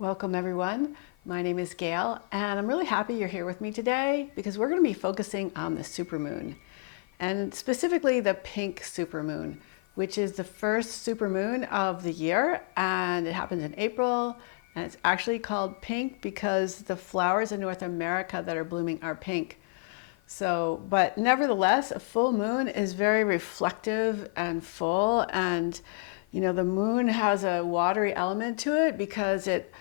Welcome everyone. My name is Gayle and I'm really happy you're here with me today because we're going to be focusing on the supermoon and specifically the pink supermoon, which is the first supermoon of the year, and it happens in April, and it's actually called pink because the flowers in North America that are blooming are pink. So, but nevertheless, a full moon is very reflective and full, and the moon has a watery element to it because it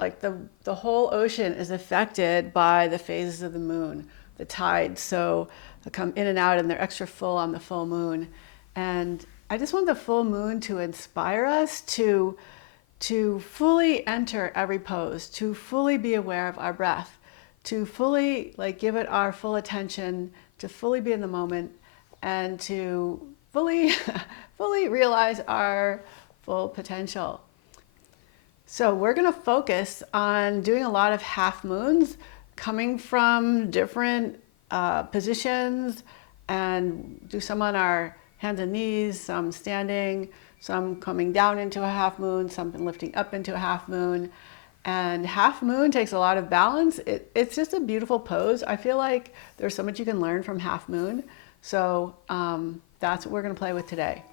like the whole ocean is affected by the phases of the moon, the tides. So they come in and out and they're extra full on the full moon. And I just want the full moon to inspire us to fully enter every pose, to fully be aware of our breath, to fully give it our full attention, to fully be in the moment, and to fully fully realize our full potential. So we're going to focus on doing a lot of half moons, coming from different positions, and do some on our hands and knees, some standing, some coming down into a half moon, something lifting up into a half moon. And half moon takes a lot of balance. It's just a beautiful pose. I feel like there's so much you can learn from half moon. So that's what we're going to play with today.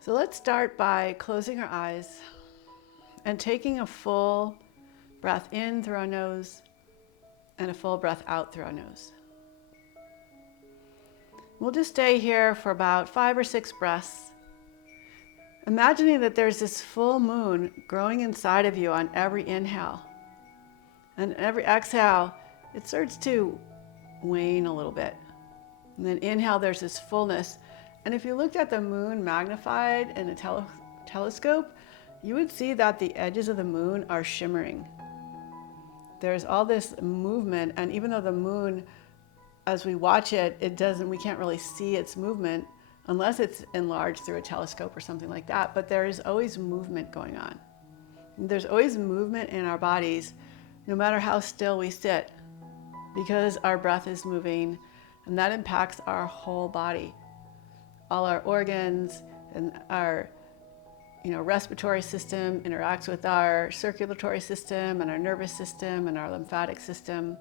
So let's start by closing our eyes and taking a full breath in through our nose and a full breath out through our nose. We'll just stay here for about 5 or 6 breaths, imagining that there's this full moon growing inside of you on every inhale. And every exhale, it starts to wane a little bit. And then inhale, there's this fullness. And if you looked at the moon magnified in a telescope, you would see that the edges of the moon are shimmering. There's all this movement, and even though the moon, as we watch it, we can't really see its movement unless it's enlarged through a telescope or something like that, but there is always movement going on. There's always movement in our bodies, no matter how still we sit, because our breath is moving, and that impacts our whole body. All our organs and our respiratory system interacts with our circulatory system and our nervous system and our lymphatic system.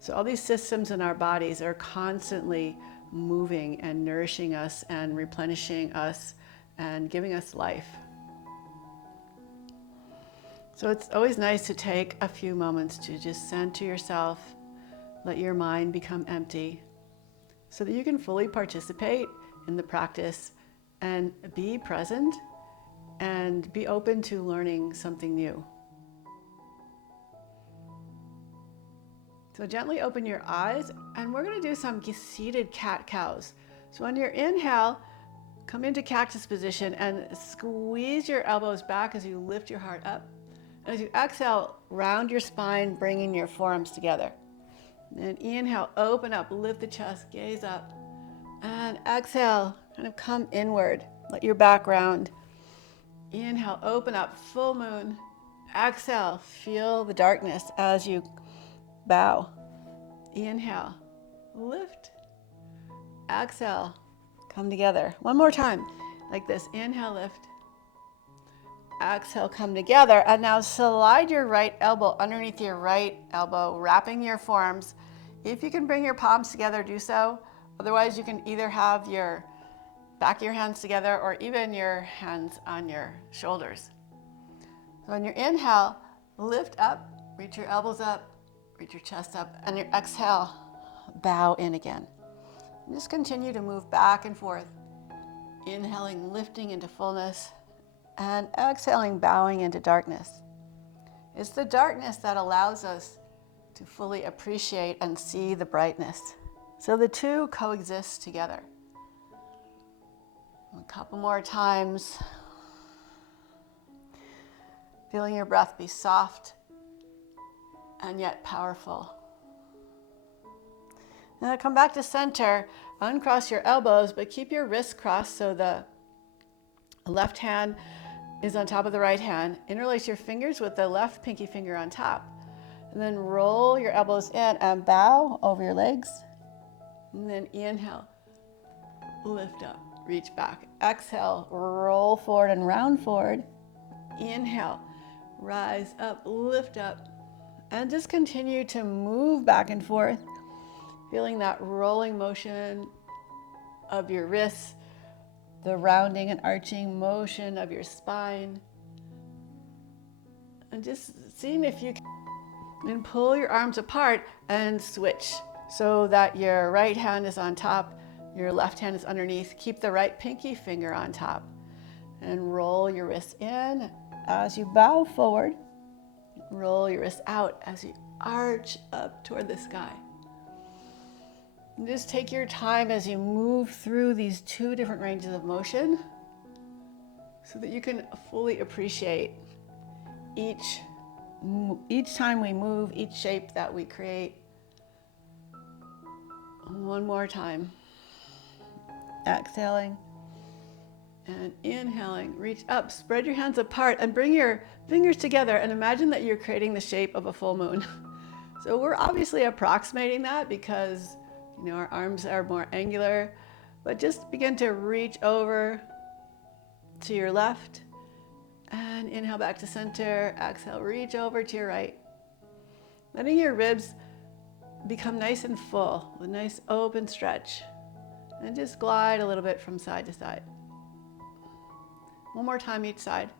So all these systems in our bodies are constantly moving and nourishing us and replenishing us and giving us life. So it's always nice to take a few moments to just center yourself, let your mind become empty, so that you can fully participate in the practice and be present and be open to learning something new. So gently open your eyes, and we're going to do some seated cat-cows. So on your inhale, come into cactus position and squeeze your elbows back as you lift your heart up. And as you exhale, round your spine, bringing your forearms together. And inhale, open up, lift the chest, gaze up. And exhale, kind of come inward, let your back round. Inhale, open up, full moon. Exhale, feel the darkness as you bow. Inhale, lift. Exhale, come together. One more time, like this. Inhale, lift. Exhale, come together. And now slide your right elbow underneath your right elbow, wrapping your forearms. If you can bring your palms together, do so. Otherwise, you can either have your back of your hands together or even your hands on your shoulders. So on your inhale, lift up, reach your elbows up, reach your chest up, and your exhale, bow in again. And just continue to move back and forth, inhaling, lifting into fullness, and exhaling, bowing into darkness. It's the darkness that allows us to fully appreciate and see the brightness. So the two coexist together. A couple more times. Feeling your breath be soft and yet powerful. Now come back to center, uncross your elbows, but keep your wrists crossed so the left hand is on top of the right hand. Interlace your fingers with the left pinky finger on top. And then roll your elbows in and bow over your legs. And then inhale, lift up, reach back. Exhale, roll forward and round forward. inhale, rise up, lift up, and just continue to move back and forth, feeling that rolling motion of your wrists, the rounding and arching motion of your spine, and just seeing if you can and pull your arms apart and switch so that your right hand is on top, your left hand is underneath. Keep the right pinky finger on top and roll your wrists in as you bow forward. Roll your wrists out as you arch up toward the sky. And just take your time as you move through these two different ranges of motion so that you can fully appreciate each time we move, each shape that we create. One more time. Exhaling and inhaling. Reach up, spread your hands apart and bring your fingers together and imagine that you're creating the shape of a full moon. So we're obviously approximating that because our arms are more angular, but just begin to reach over to your left and inhale back to center. Exhale, reach over to your right. Letting your ribs become nice and full with a nice open stretch. And just glide a little bit from side to side. One more time each side.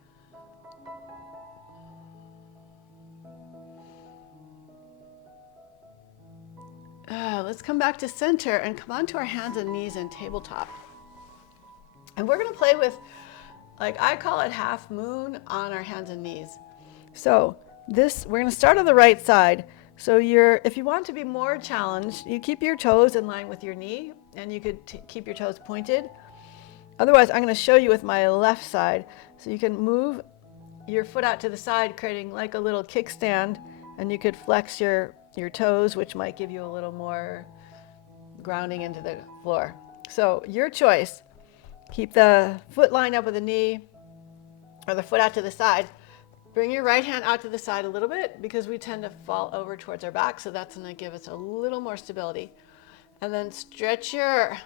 Let's come back to center and come onto our hands and knees and tabletop. And we're going to play with, like I call it, half moon on our hands and knees. So we're going to start on the right side. So if you want to be more challenged, you keep your toes in line with your knee, and you could keep your toes pointed. Otherwise, I'm going to show you with my left side. So you can move your foot out to the side, creating like a little kickstand, and you could flex your toes, which might give you a little more grounding into the floor. So your choice. Keep the foot lined up with the knee, or the foot out to the side. Bring your right hand out to the side a little bit because we tend to fall over towards our back, so that's going to give us a little more stability. And then stretch your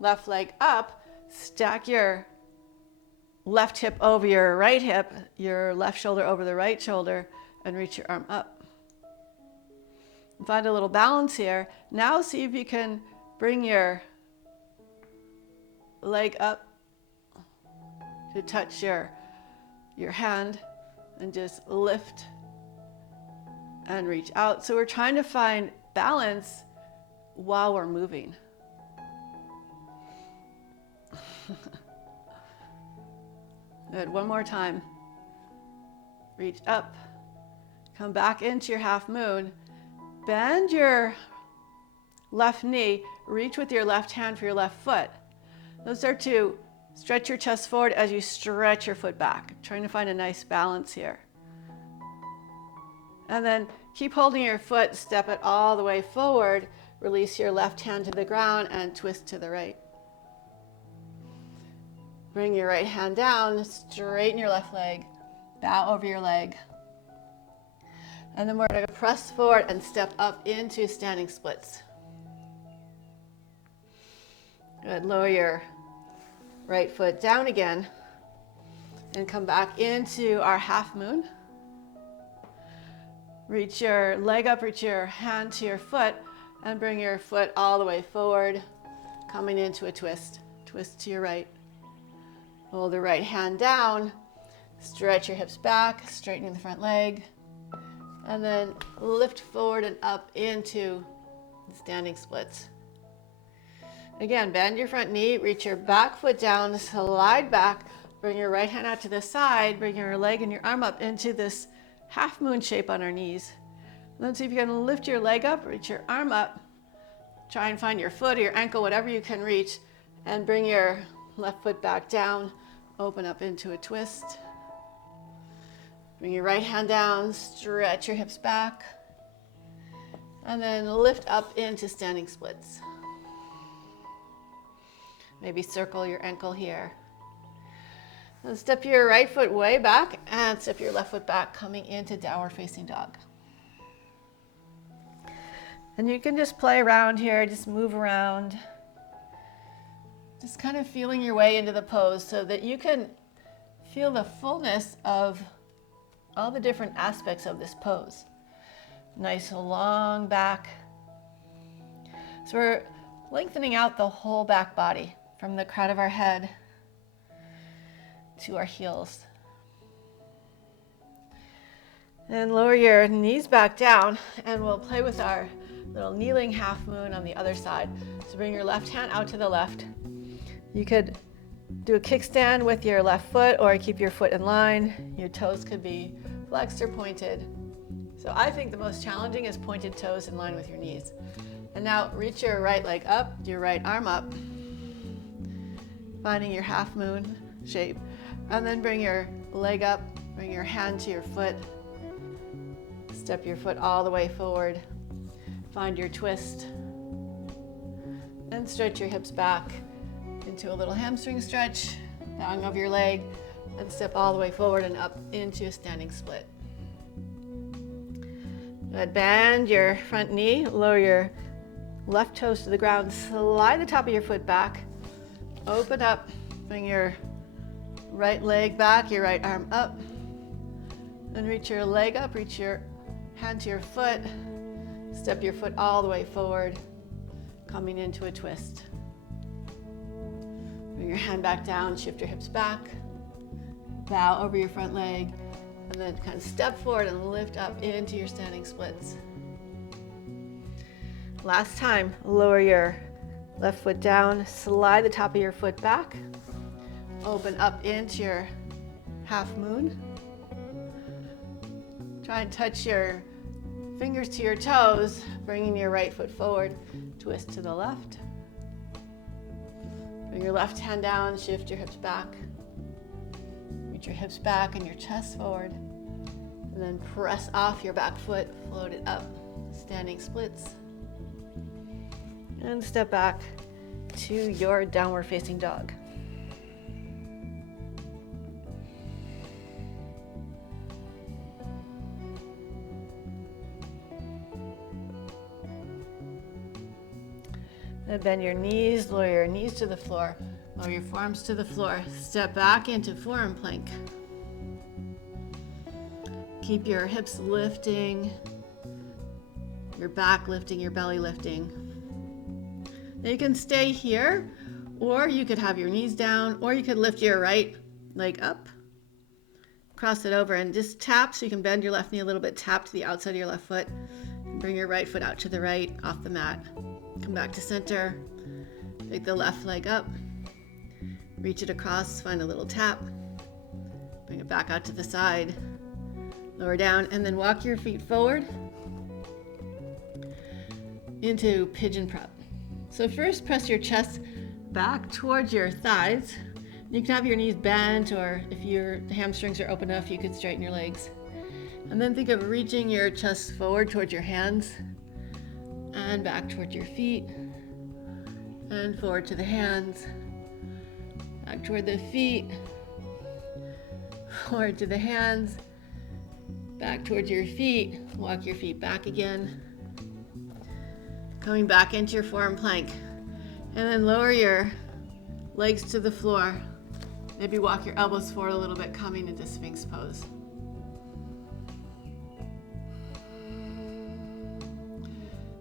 left leg up, stack your left hip over your right hip, your left shoulder over the right shoulder, and reach your arm up. Find a little balance here. Now see if you can bring your leg up to touch your hand and just lift and reach out. So we're trying to find balance while we're moving. Good, one more time. Reach up, come back into your half moon, bend your left knee, reach with your left hand for your left foot. Then start to stretch your chest forward as you stretch your foot back, trying to find a nice balance here. And then keep holding your foot, step it all the way forward, release your left hand to the ground and twist to the right. Bring your right hand down, straighten your left leg, bow over your leg. And then we're going to press forward and step up into standing splits. Good, lower your right foot down again and come back into our half moon. Reach your leg up, reach your hand to your foot, and bring your foot all the way forward, coming into a twist. Twist to your right. Hold the right hand down, stretch your hips back, straightening the front leg, and then lift forward and up into standing splits. Again, bend your front knee, reach your back foot down, slide back, bring your right hand out to the side, bring your leg and your arm up into this half moon shape on our knees. And then see if you can lift your leg up, reach your arm up, try and find your foot or your ankle, whatever you can reach, and bring your left foot back down, open up into a twist. Bring your right hand down, stretch your hips back, and then lift up into standing splits. Maybe circle your ankle here. And step your right foot way back and step your left foot back, coming into downward facing dog. And you can just play around here, just move around. Just kind of feeling your way into the pose so that you can feel the fullness of all the different aspects of this pose. Nice long back. So we're lengthening out the whole back body from the crown of our head to our heels. And lower your knees back down, and we'll play with our little kneeling half moon on the other side. So bring your left hand out to the left. You could do a kickstand with your left foot, or keep your foot in line. Your toes could be flexed or pointed. So I think the most challenging is pointed toes in line with your knees. And now reach your right leg up, your right arm up, finding your half moon shape. And then bring your leg up, bring your hand to your foot, step your foot all the way forward, find your twist, and stretch your hips back into a little hamstring stretch, down of your leg, and step all the way forward and up into a standing split. Good. Bend your front knee, lower your left toes to the ground, slide the top of your foot back, open up, bring your right leg back, your right arm up, and reach your leg up, reach your hand to your foot, step your foot all the way forward, coming into a twist. Bring your hand back down, shift your hips back, bow over your front leg, and then kind of step forward and lift up into your standing splits. Last time, lower your left foot down, slide the top of your foot back, open up into your half moon. Try and touch your fingers to your toes, bringing your right foot forward, twist to the left. Bring your left hand down, shift your hips back. Reach your hips back and your chest forward. And then press off your back foot, float it up, standing splits. And step back to your downward facing dog. And bend your knees, lower your knees to the floor, lower your forearms to the floor. Step back into forearm plank. Keep your hips lifting, your back lifting, your belly lifting. Now you can stay here, or you could have your knees down, or you could lift your right leg up, cross it over, and just tap, so you can bend your left knee a little bit, tap to the outside of your left foot, and bring your right foot out to the right, off the mat. Come back to center, pick the left leg up, reach it across, find a little tap, bring it back out to the side, lower down, and then walk your feet forward into pigeon prep. So first, press your chest back towards your thighs. You can have your knees bent, or if your hamstrings are open enough, you could straighten your legs. And then think of reaching your chest forward towards your hands, and back towards your feet, and forward to the hands, back toward the feet, forward to the hands, back towards your feet, walk your feet back again, coming back into your forearm plank, and then lower your legs to the floor. Maybe walk your elbows forward a little bit, coming into Sphinx pose.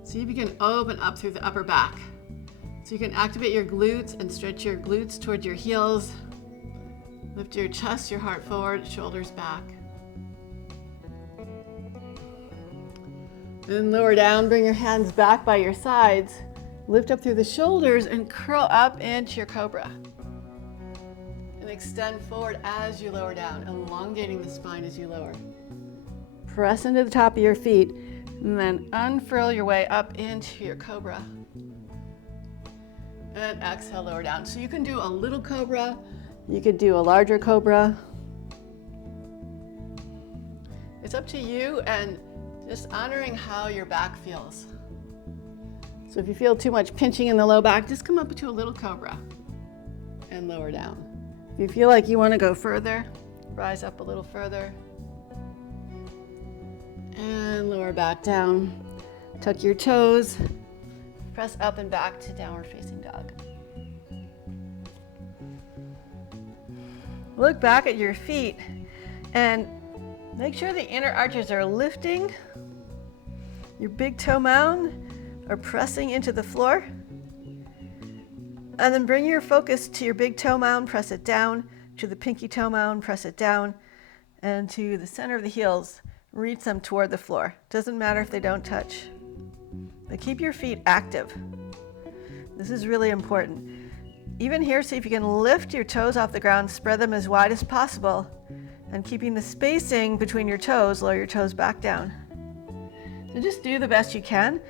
See if you can open up through the upper back. So you can activate your glutes and stretch your glutes towards your heels. Lift your chest, your heart forward, shoulders back. Then lower down, bring your hands back by your sides. Lift up through the shoulders and curl up into your cobra. And extend forward as you lower down, elongating the spine as you lower. Press into the top of your feet, and then unfurl your way up into your cobra. And exhale, lower down. So you can do a little cobra, you could do a larger cobra. It's up to you, and just honoring how your back feels. So if you feel too much pinching in the low back, just come up to a little cobra and lower down. If you feel like you want to go further, rise up a little further. And lower back down. Tuck your toes. Press up and back to downward facing dog. Look back at your feet and make sure the inner arches are lifting. Your big toe mound are pressing into the floor. And then bring your focus to your big toe mound, press it down, to the pinky toe mound, press it down, and to the center of the heels, reach them toward the floor. Doesn't matter if they don't touch. But keep your feet active. This is really important. Even here, see if you can lift your toes off the ground, spread them as wide as possible, and keeping the spacing between your toes, lower your toes back down. So just do the best you can.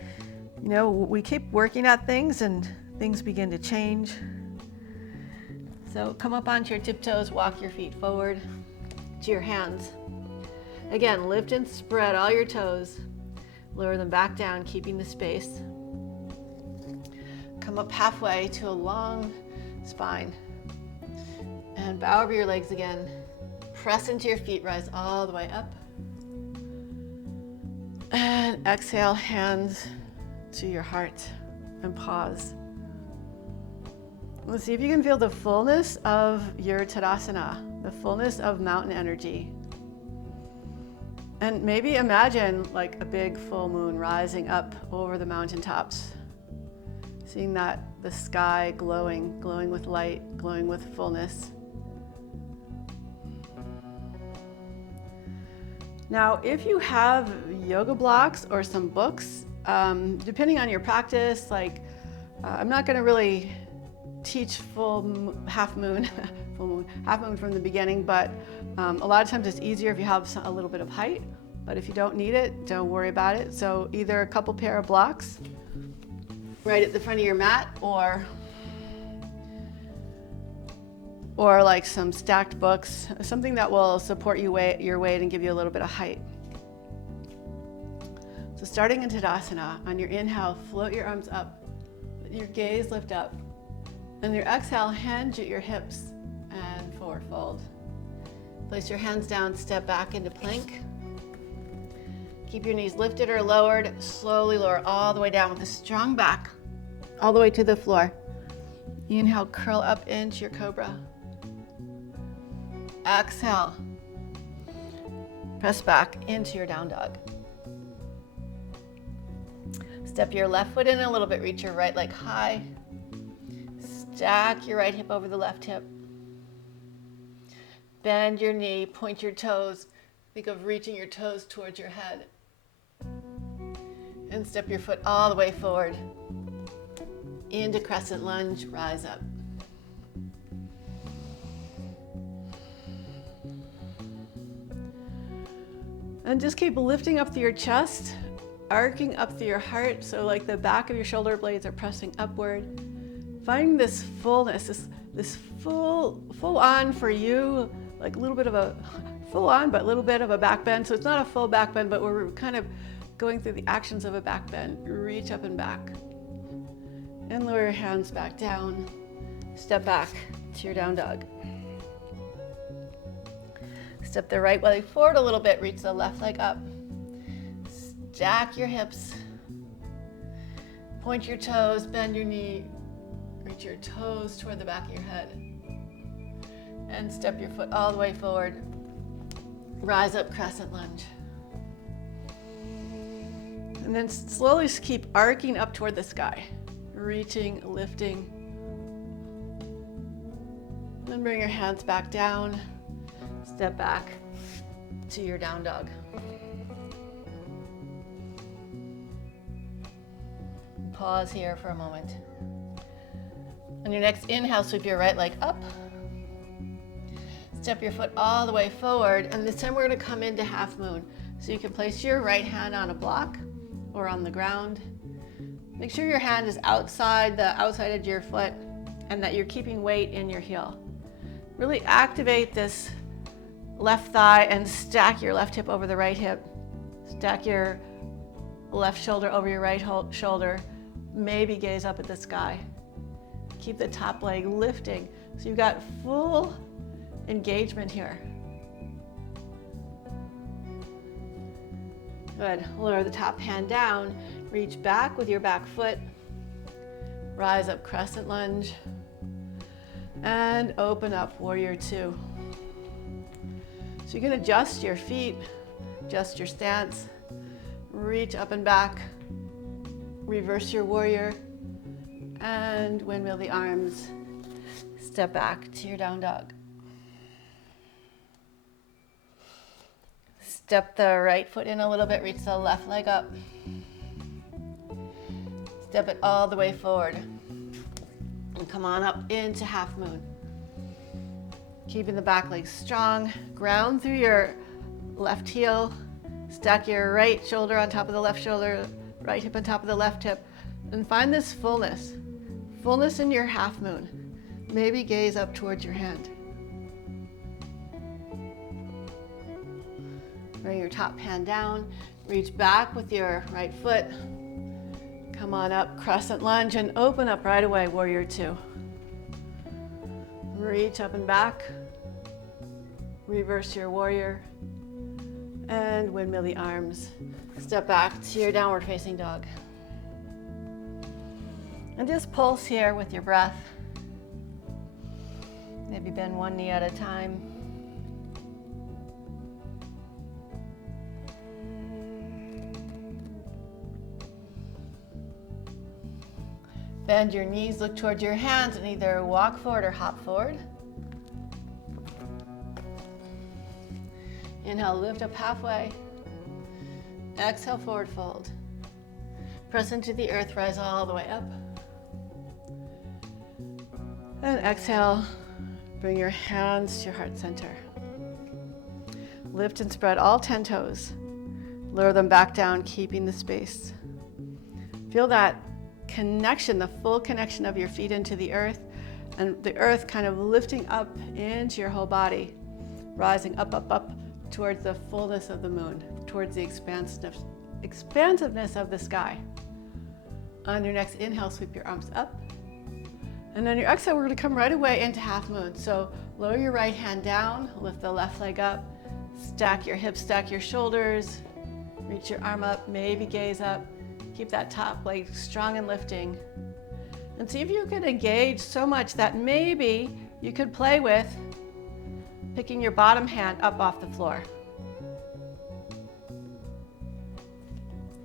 You know, we keep working at things and things begin to change. So come up onto your tiptoes, walk your feet forward to your hands. Again, lift and spread all your toes. Lower them back down, keeping the space. Come up halfway to a long spine. And bow over your legs again. Press into your feet, rise all the way up. And exhale, hands to your heart and pause. Let's see if you can feel the fullness of your Tadasana, the fullness of mountain energy. And maybe imagine like a big full moon rising up over the mountaintops. Seeing that, the sky glowing with light, glowing with fullness. Now, if you have yoga blocks or some books, depending on your practice, like I'm not going to really teach half moon from the beginning, but a lot of times it's easier if you have a little bit of height. But if you don't need it, don't worry about it. So either a couple pair of blocks right at the front of your mat, or like some stacked books, something that will support your weight and give you a little bit of height. So starting in Tadasana, on your inhale, float your arms up, let your gaze lift up. On your exhale, hinge at your hips and forward fold. Place your hands down, step back into plank. Keep your knees lifted or lowered. Slowly lower all the way down with a strong back, all the way to the floor. Inhale, curl up into your cobra. Exhale, press back into your down dog. Step your left foot in a little bit, reach your right leg high. Stack your right hip over the left hip. Bend your knee, point your toes. Think of reaching your toes towards your head. And step your foot all the way forward. Into crescent lunge, rise up. And just keep lifting up through your chest, arcing up through your heart, so like the back of your shoulder blades are pressing upward. Finding this fullness, this full on for you, like a little bit of a full on, but a little bit of a back bend. So it's not a full back bend, but we're kind of going through the actions of a back bend. Reach up and back. And lower your hands back down. Step back to your down dog. Step the right leg forward a little bit, reach the left leg up. Stack your hips. Point your toes, bend your knee. Reach your toes toward the back of your head. And step your foot all the way forward. Rise up, crescent lunge. And then slowly keep arcing up toward the sky. Reaching, lifting. Then bring your hands back down. Step back to your down dog. Pause here for a moment. On your next inhale, sweep your right leg up. Step your foot all the way forward, and this time we're going to come into half moon. So you can place your right hand on a block or on the ground. Make sure your hand is outside the outside edge of your foot and that you're keeping weight in your heel. Really activate this left thigh and stack your left hip over the right hip. Stack your left shoulder over your right shoulder. Maybe gaze up at the sky. Keep the top leg lifting. So you've got full engagement here. Good. Lower the top hand down. Reach back with your back foot. Rise up, crescent lunge. And open up, warrior two. So you can adjust your feet, adjust your stance, reach up and back, reverse your warrior, and windmill the arms. Step back to your down dog. Step the right foot in a little bit, reach the left leg up. Step it all the way forward. And come on up into half moon. Keeping the back leg strong. Ground through your left heel. Stack your right shoulder on top of the left shoulder, right hip on top of the left hip. And find this fullness. Fullness in your half moon. Maybe gaze up towards your hand. Bring your top hand down. Reach back with your right foot. Come on up, crescent lunge, and open up right away, warrior two. Reach up and back. Reverse your warrior. And windmill the arms. Step back to your downward facing dog. And just pulse here with your breath. Maybe bend one knee at a time. Bend your knees, look towards your hands, and either walk forward or hop forward. Inhale, lift up halfway. Exhale, forward fold. Press into the earth, rise all the way up. And exhale, bring your hands to your heart center. Lift and spread all 10 toes. Lower them back down, keeping the space. Feel that connection, the full connection of your feet into the earth, and the earth kind of lifting up into your whole body, rising up, up, up towards the fullness of the moon, towards the expansiveness of the sky. On your next inhale, sweep your arms up. And on your exhale, we're going to come right away into half moon. So lower your right hand down, lift the left leg up, stack your hips, stack your shoulders, reach your arm up, maybe gaze up. Keep that top leg strong and lifting. And see if you can engage so much that maybe you could play with picking your bottom hand up off the floor.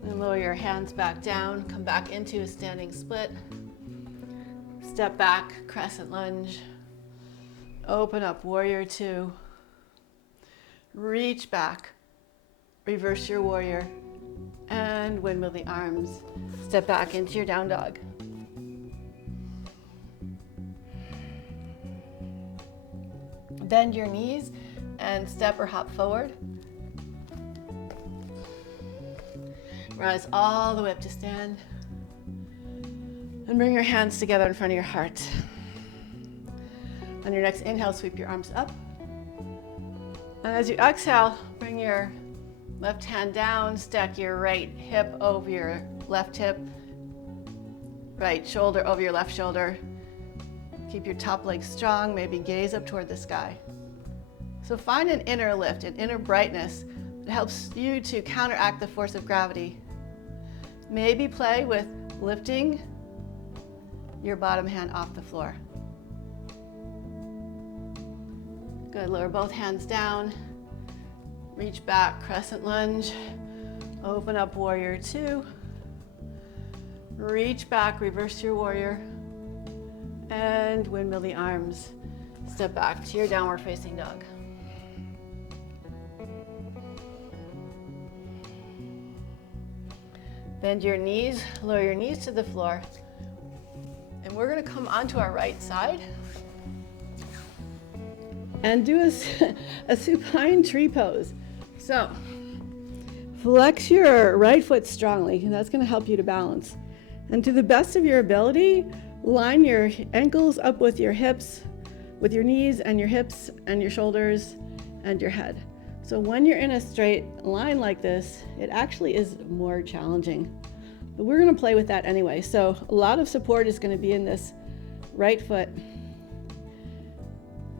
And lower your hands back down, come back into a standing split. Step back, crescent lunge. Open up, warrior two. Reach back, reverse your warrior. And windmill the arms. Step back into your down dog. Bend your knees and step or hop forward. Rise all the way up to stand. And bring your hands together in front of your heart. On your next inhale, sweep your arms up. And as you exhale, bring your left hand down, stack your right hip over your left hip, right shoulder over your left shoulder. Keep your top leg strong, maybe gaze up toward the sky. So find an inner lift, an inner brightness that helps you to counteract the force of gravity. Maybe play with lifting your bottom hand off the floor. Good, lower both hands down. Reach back, crescent lunge. Open up, warrior two. Reach back, reverse your warrior. And windmill the arms. Step back to your downward facing dog. Bend your knees, lower your knees to the floor. And we're gonna come onto our right side and do a supine tree pose. So, flex your right foot strongly, and that's gonna help you to balance. And to the best of your ability, line your ankles up with your hips, with your knees and your hips and your shoulders and your head. So when you're in a straight line like this, it actually is more challenging. But we're gonna play with that anyway. So a lot of support is gonna be in this right foot.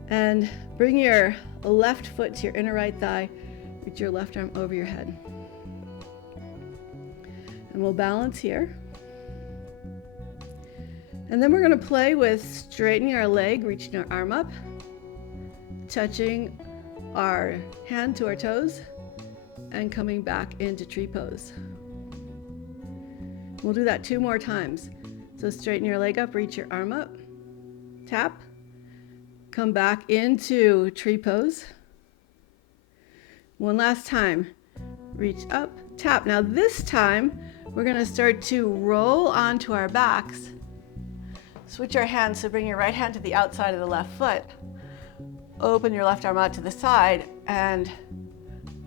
And bring your left foot to your inner right thigh, reach your left arm over your head. And we'll balance here. And then we're gonna play with straightening our leg, reaching our arm up, touching our hand to our toes and coming back into tree pose. We'll do that 2 more times. So straighten your leg up, reach your arm up, tap, come back into tree pose. One last time, reach up, tap. Now this time, we're gonna start to roll onto our backs. Switch our hands, so bring your right hand to the outside of the left foot. Open your left arm out to the side and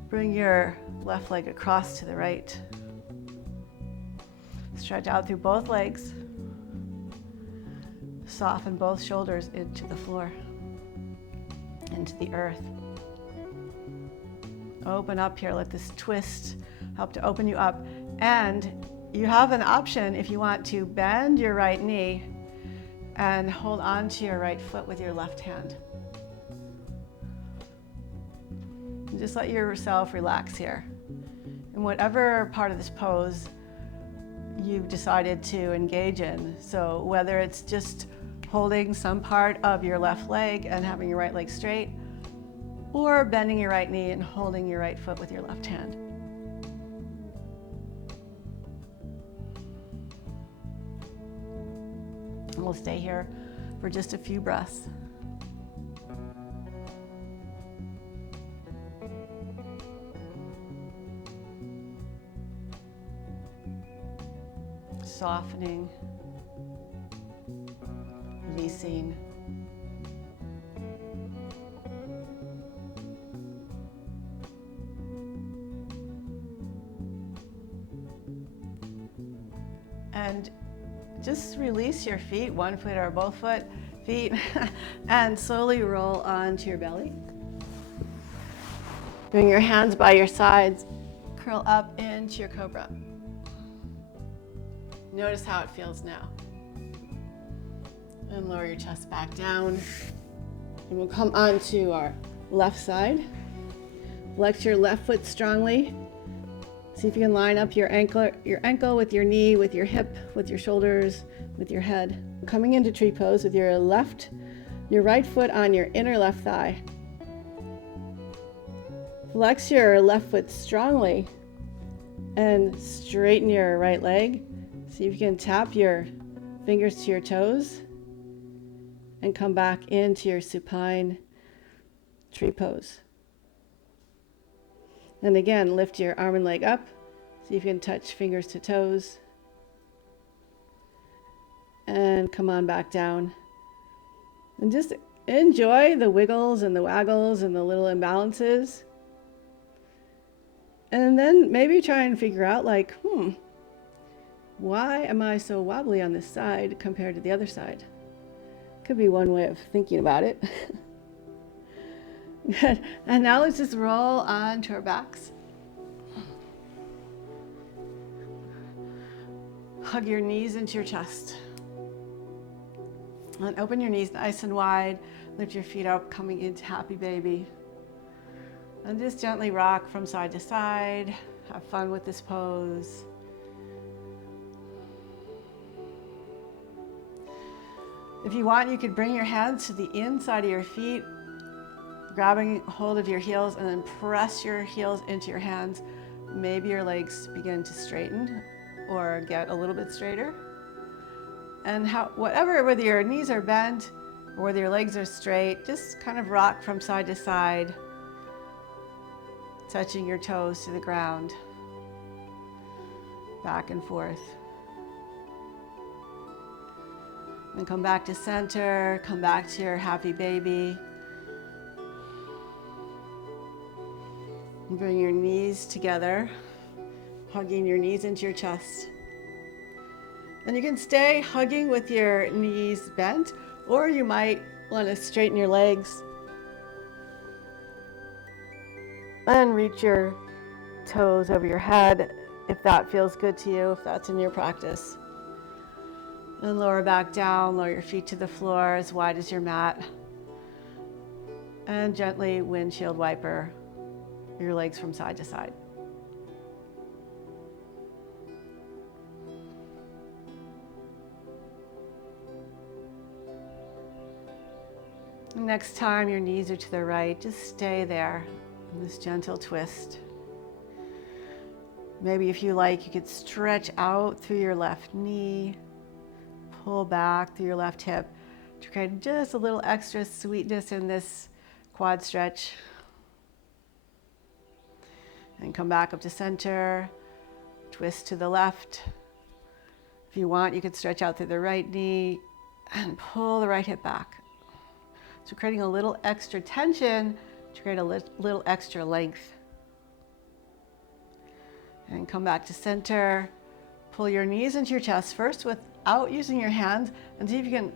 bring your left leg across to the right. Stretch out through both legs. Soften both shoulders into the floor, into the earth. Open up here, let this twist help to open you up. And you have an option if you want to bend your right knee and hold on to your right foot with your left hand. And just let yourself relax here. In whatever part of this pose you've decided to engage in. So whether it's just holding some part of your left leg and having your right leg straight, or bending your right knee and holding your right foot with your left hand. And we'll stay here for just a few breaths. Softening, releasing. And just release your feet, one foot or both feet, and slowly roll onto your belly. Bring your hands by your sides, curl up into your cobra. Notice how it feels now. And lower your chest back down. And we'll come onto our left side. Flex your left foot strongly. See if you can line up your ankle with your knee, with your hip, with your shoulders, with your head. Coming into tree pose with your right foot on your inner left thigh. Flex your left foot strongly and straighten your right leg. See if you can tap your fingers to your toes and come back into your supine tree pose. And again, lift your arm and leg up. See if you can touch fingers to toes. And come on back down. And just enjoy the wiggles and the waggles and the little imbalances. And then maybe try and figure out like, why am I so wobbly on this side compared to the other side? Could be one way of thinking about it. Good. And now let's just roll onto our backs. Hug your knees into your chest. And open your knees nice and wide. Lift your feet up, coming into happy baby. And just gently rock from side to side. Have fun with this pose. If you want, you could bring your hands to the inside of your feet, grabbing hold of your heels, and then press your heels into your hands. Maybe your legs begin to straighten or get a little bit straighter. And whether your knees are bent or whether your legs are straight, just kind of rock from side to side, touching your toes to the ground, back and forth. And come back to center, come back to your happy baby. And bring your knees together, hugging your knees into your chest. And you can stay hugging with your knees bent, or you might want to straighten your legs and reach your toes over your head if that feels good to you, if that's in your practice. And lower back down, lower your feet to the floor as wide as your mat. And gently windshield wiper your legs from side to side. Next time your knees are to the right, just stay there in this gentle twist. Maybe if you like, you could stretch out through your left knee, pull back through your left hip to create just a little extra sweetness in this quad stretch. And come back up to center, twist to the left. If you want, you could stretch out through the right knee and pull the right hip back. So creating a little extra tension to create a little extra length. And come back to center. Pull your knees into your chest first without using your hands, and see if you can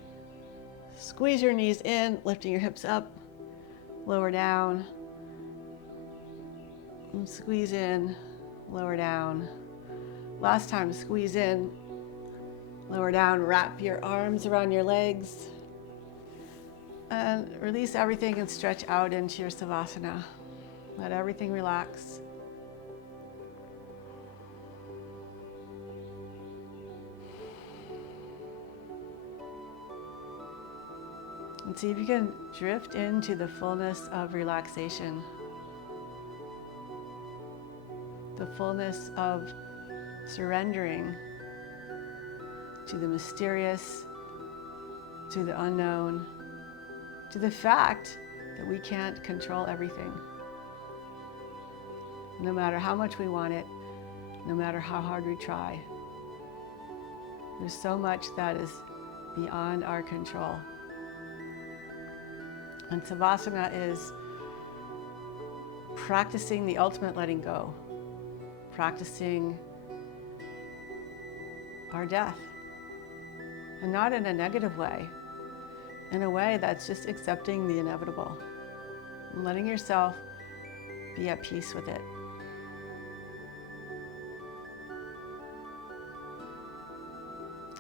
squeeze your knees in, lifting your hips up, lower down, and squeeze in, lower down. Last time, squeeze in, lower down, wrap your arms around your legs, and release everything and stretch out into your Savasana. Let everything relax. And see if you can drift into the fullness of relaxation. The fullness of surrendering to the mysterious, to the unknown, to the fact that we can't control everything. No matter how much we want it, no matter how hard we try. There's so much that is beyond our control. And Savasana is practicing the ultimate letting go, practicing our death, and not in a negative way, in a way that's just accepting the inevitable and letting yourself be at peace with it.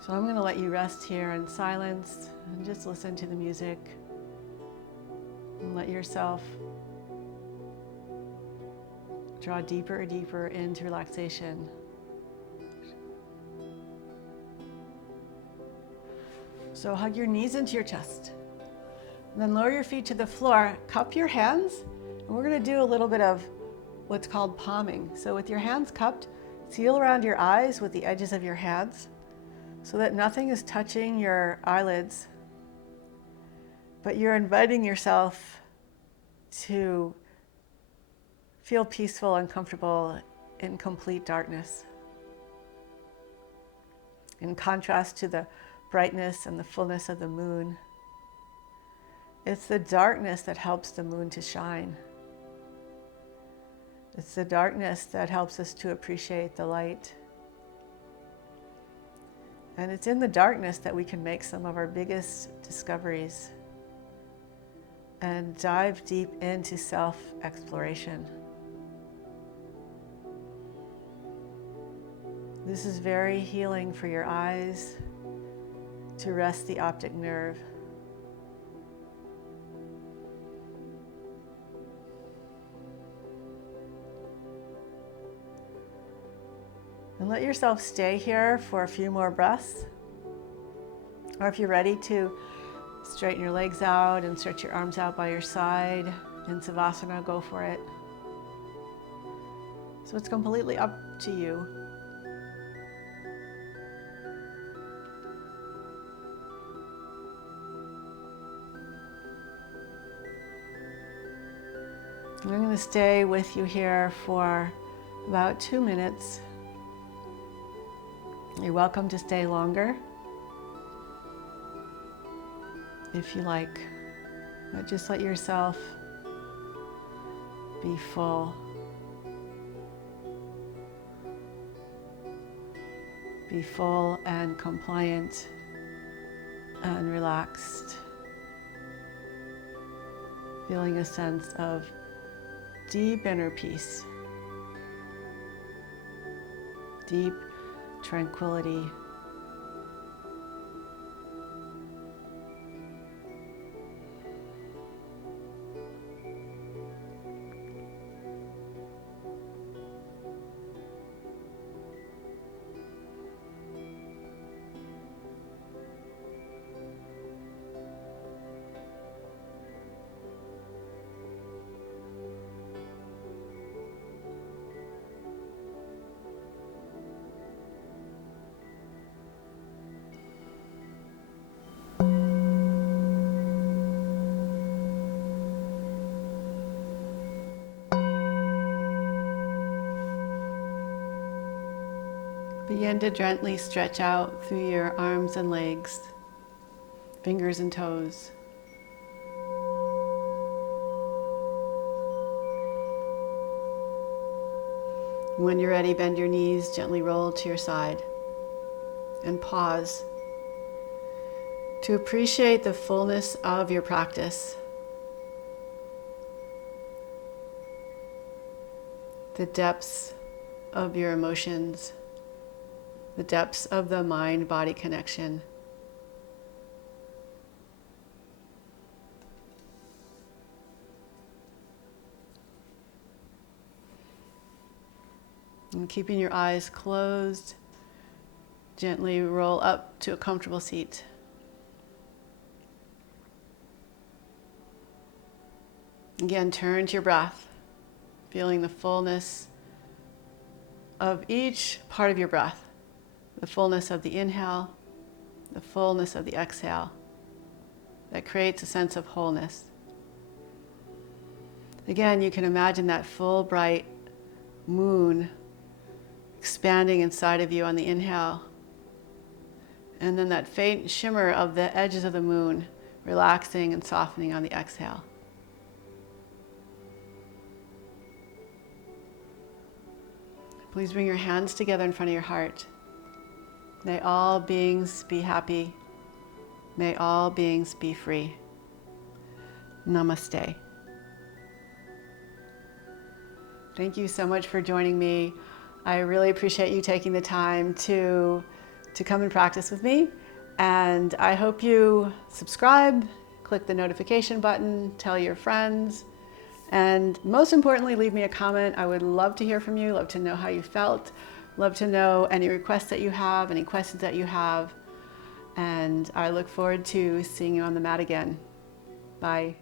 So I'm going to let you rest here in silence and just listen to the music. And let yourself draw deeper and deeper into relaxation. So hug your knees into your chest. And then lower your feet to the floor. Cup your hands. And we're going to do a little bit of what's called palming. So with your hands cupped, seal around your eyes with the edges of your hands so that nothing is touching your eyelids. But you're inviting yourself to feel peaceful and comfortable in complete darkness. In contrast to the brightness and the fullness of the moon, it's the darkness that helps the moon to shine. It's the darkness that helps us to appreciate the light. And it's in the darkness that we can make some of our biggest discoveries and dive deep into self-exploration. This is very healing for your eyes, to rest the optic nerve. And let yourself stay here for a few more breaths. Or if you're ready to straighten your legs out and stretch your arms out by your side in Savasana, go for it. So it's completely up to you. I'm going to stay with you here for about 2 minutes. You're welcome to stay longer if you like, but just let yourself be full. Be full and compliant and relaxed, feeling a sense of deep inner peace, deep tranquility. Begin to gently stretch out through your arms and legs, fingers and toes. When you're ready, bend your knees, gently roll to your side, and pause to appreciate the fullness of your practice, the depths of your emotions, the depths of the mind-body connection. And keeping your eyes closed, gently roll up to a comfortable seat. Again, turn to your breath, feeling the fullness of each part of your breath, the fullness of the inhale, the fullness of the exhale. That creates a sense of wholeness. Again, you can imagine that full, bright moon expanding inside of you on the inhale, and then that faint shimmer of the edges of the moon relaxing and softening on the exhale. Please bring your hands together in front of your heart. May all beings be happy. May all beings be free. Namaste. Thank you so much for joining me. I really appreciate you taking the time to come and practice with me. And I hope you subscribe, click the notification button, tell your friends, and most importantly, leave me a comment. I would love to hear from you, love to know how you felt, love to know any requests that you have, any questions that you have. And I look forward to seeing you on the mat again. Bye.